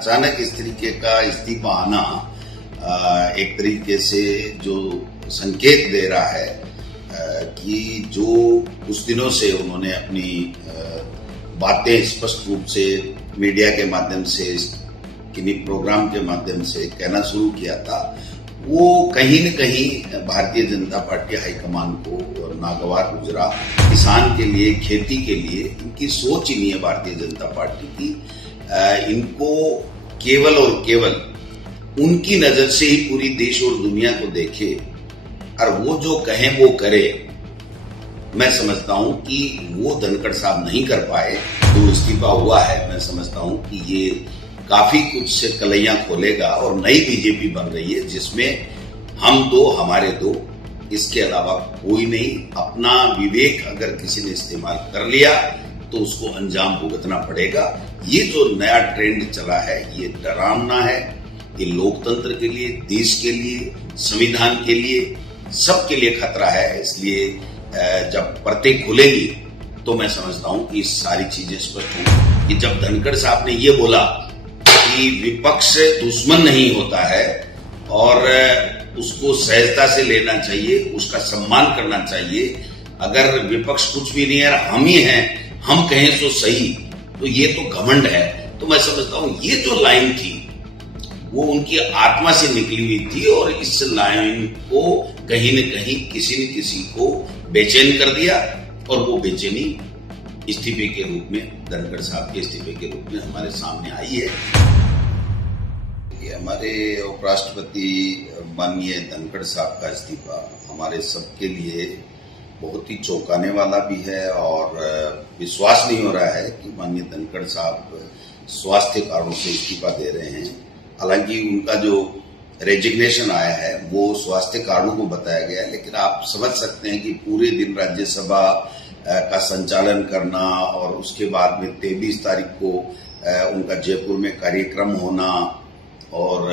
अचानक इस तरीके का इस्तीफा आना एक तरीके से जो संकेत दे रहा है कि जो कुछ दिनों से उन्होंने अपनी बातें स्पष्ट रूप से मीडिया के माध्यम से किन्हीं प्रोग्राम के माध्यम से कहना शुरू किया था, वो कहीं न कहीं भारतीय जनता पार्टी हाईकमान को नागवार गुजरा। किसान के लिए, खेती के लिए इनकी सोच ही नहीं है भारतीय जनता पार्टी की। इनको केवल और केवल उनकी नजर से ही पूरी देश और दुनिया को देखे और वो जो कहें वो करे। मैं समझता हूं कि वो धनखड़ साहब नहीं कर पाए, जो इस्तीफा हुआ है। मैं समझता हूं कि ये काफी कुछ से कलैयां खोलेगा और नई बीजेपी बन रही है जिसमें हम दो हमारे दो, इसके अलावा कोई नहीं। अपना विवेक अगर किसी ने इस्तेमाल कर लिया तो उसको अंजाम भुगतना पड़ेगा। ये जो नया ट्रेंड चला है ये डरावना है। ये लोकतंत्र के लिए, देश के लिए, संविधान के लिए, सबके लिए खतरा है। इसलिए जब परतें खुलेंगी तो मैं समझता हूं कि सारी चीजें स्पष्ट होंगी कि जब धनखड़ साहब ने ये बोला कि विपक्ष दुश्मन नहीं होता है और उसको सहजता से लेना चाहिए, उसका सम्मान करना चाहिए। अगर विपक्ष कुछ भी नहीं है, हम ही हैं, हम कहें सो सही, तो ये तो घमंड है। तो मैं समझता हूं ये जो लाइन थी वो उनकी आत्मा से निकली हुई थी और इस लाइन को कहीं न कहीं किसी न किसी को बेचैन कर दिया और वो बेचैनी इस्तीफे के रूप में, धनखड़ साहब के इस्तीफे के रूप में हमारे सामने आई है। ये हमारे उपराष्ट्रपति माननीय धनखड़ साहब का इस्तीफा हमारे सबके लिए बहुत ही चौंकाने वाला भी है और विश्वास नहीं हो रहा है कि माननीय धनखड़ साहब स्वास्थ्य कारणों से इस्तीफा दे रहे हैं। हालांकि उनका जो रेजिग्नेशन आया है वो स्वास्थ्य कारणों को बताया गया है, लेकिन आप समझ सकते हैं कि पूरे दिन राज्यसभा का संचालन करना और उसके बाद में 23 तारीख को उनका जयपुर में कार्यक्रम होना और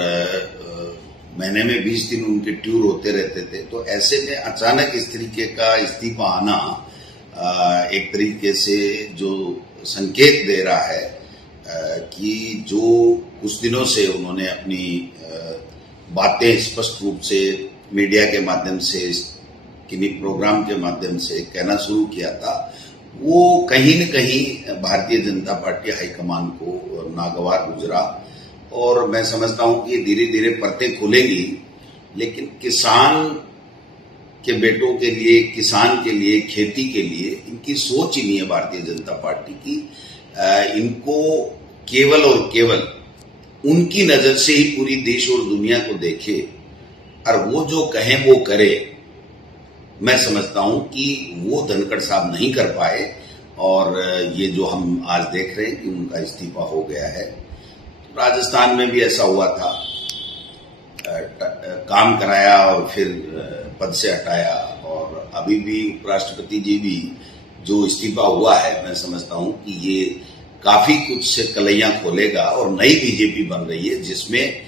महीने में 20 दिन उनके टूर होते रहते थे, तो ऐसे में अचानक इस तरीके का इस्तीफा आना एक तरीके से जो संकेत दे रहा है कि जो कुछ दिनों से उन्होंने अपनी बातें स्पष्ट रूप से मीडिया के माध्यम से किन्हीं प्रोग्राम के माध्यम से कहना शुरू किया था, वो कहीं न कहीं भारतीय जनता पार्टी हाईकमान को नागवार गुजरा। और मैं समझता हूं कि धीरे धीरे परतें खुलेंगी, लेकिन किसान के बेटों के लिए, किसान के लिए, खेती के लिए इनकी सोच ही नहीं है भारतीय जनता पार्टी की। इनको केवल और केवल उनकी नजर से ही पूरी देश और दुनिया को देखे और वो जो कहें वो करे। मैं समझता हूं कि वो धनखड़ साहब नहीं कर पाए और ये जो हम आज देख रहे हैं कि उनका इस्तीफा हो गया है। राजस्थान में भी ऐसा हुआ था, काम कराया और फिर पद से हटाया, और अभी भी उपराष्ट्रपति जी भी जो इस्तीफा हुआ है, मैं समझता हूं कि ये काफी कुछ से कलैयां खोलेगा और नई बीजेपी बन रही है जिसमें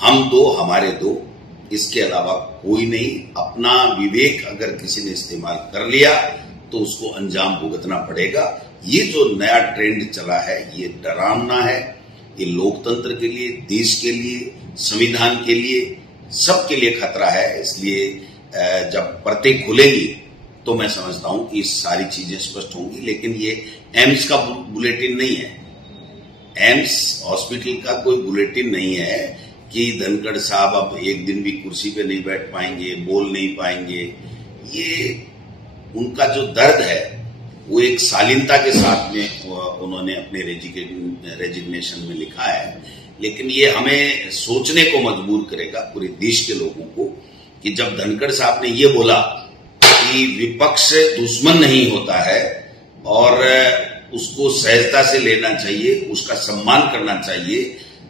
हम दो हमारे दो, इसके अलावा कोई नहीं। अपना विवेक अगर किसी ने इस्तेमाल कर लिया तो उसको अंजाम भुगतना पड़ेगा। ये जो नया ट्रेंड चला है ये डरावना है। ये लोकतंत्र के लिए, देश के लिए, संविधान के लिए, सबके लिए खतरा है। इसलिए जब परतें खुलेंगी तो मैं समझता हूं कि सारी चीजें स्पष्ट होंगी। लेकिन ये एम्स का बुलेटिन नहीं है, एम्स हॉस्पिटल का कोई बुलेटिन नहीं है कि धनखड़ साहब अब एक दिन भी कुर्सी पे नहीं बैठ पाएंगे, बोल नहीं पाएंगे। ये उनका जो दर्द है वो एक शालीनता के साथ में उन्होंने अपने रेजिग्नेशन में लिखा है, लेकिन ये हमें सोचने को मजबूर करेगा पूरे देश के लोगों को कि जब धनखड़ साहब ने ये बोला कि विपक्ष दुश्मन नहीं होता है और उसको सहजता से लेना चाहिए, उसका सम्मान करना चाहिए।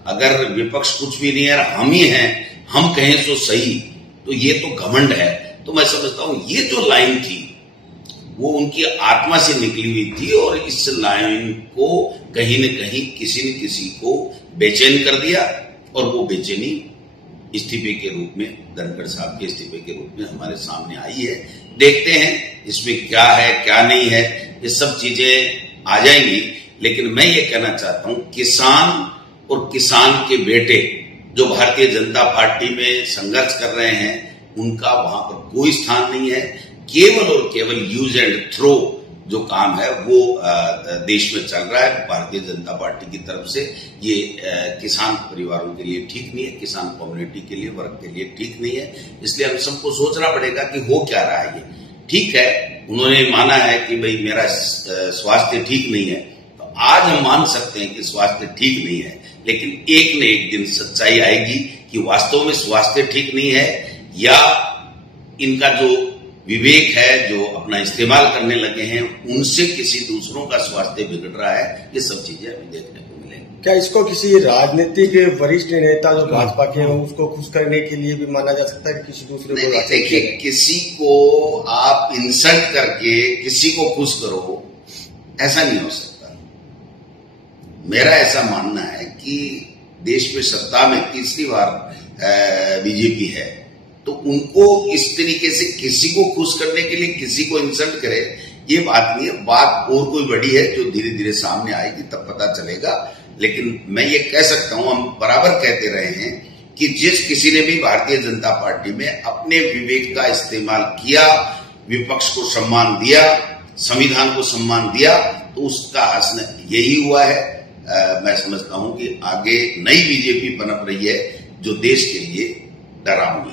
अगर विपक्ष कुछ भी नहीं है, हम ही हैं, हम कहें सो सही, तो ये तो घमंड है। तो मैं समझता हूं ये जो लाइन थी वो उनकी आत्मा से निकली हुई थी और इस लाइन को कहीं न कहीं किसी न किसी को बेचैन कर दिया और वो बेचैनी इस्तीफे के रूप में, धनखड़ साहब के इस्तीफे के रूप में हमारे सामने आई है। देखते हैं इसमें क्या है क्या नहीं है, ये सब चीजें आ जाएंगी। लेकिन मैं ये कहना चाहता हूं किसान और किसान के बेटे जो भारतीय जनता पार्टी में संघर्ष कर रहे हैं उनका वहां पर कोई स्थान नहीं है। केवल और केवल यूज एंड थ्रो जो काम है वो देश में चल रहा है भारतीय जनता पार्टी की तरफ से। ये किसान परिवारों के लिए ठीक नहीं है, किसान कम्युनिटी के लिए, वर्ग के लिए ठीक नहीं है। इसलिए हम सबको सोचना पड़ेगा कि हो क्या रहा है। ये ठीक है, उन्होंने माना है कि भाई मेरा स्वास्थ्य ठीक नहीं है, तो आज हम मान सकते हैं कि स्वास्थ्य ठीक नहीं है, लेकिन एक न एक दिन सच्चाई आएगी कि वास्तव में स्वास्थ्य ठीक नहीं है या इनका जो विवेक है, जो अपना इस्तेमाल करने लगे हैं, उनसे किसी दूसरों का स्वास्थ्य बिगड़ रहा है। ये सब चीजें अभी देखने को मिलेंगी। क्या इसको किसी राजनीतिक वरिष्ठ नेता जो भाजपा के हैं उसको खुश करने के लिए भी माना जा सकता है कि किसी दूसरे को? देखिए, किसी को आप इंसल्ट करके किसी को खुश करो, ऐसा नहीं हो सकता। मेरा ऐसा मानना है कि देश में सत्ता में तीसरी बार बीजेपी है, तो उनको इस तरीके से किसी को खुश करने के लिए किसी को इंसल्ट करे, ये बात नहीं है। बात और कोई बड़ी है जो धीरे धीरे सामने आएगी, तब पता चलेगा। लेकिन मैं ये कह सकता हूं, हम बराबर कहते रहे हैं कि जिस किसी ने भी भारतीय जनता पार्टी में अपने विवेक का इस्तेमाल किया, विपक्ष को सम्मान दिया, संविधान को सम्मान दिया, तो उसका हासिल यही हुआ है। मैं समझता हूं कि आगे नई बीजेपी पनप रही है जो देश के लिए डरावनी है।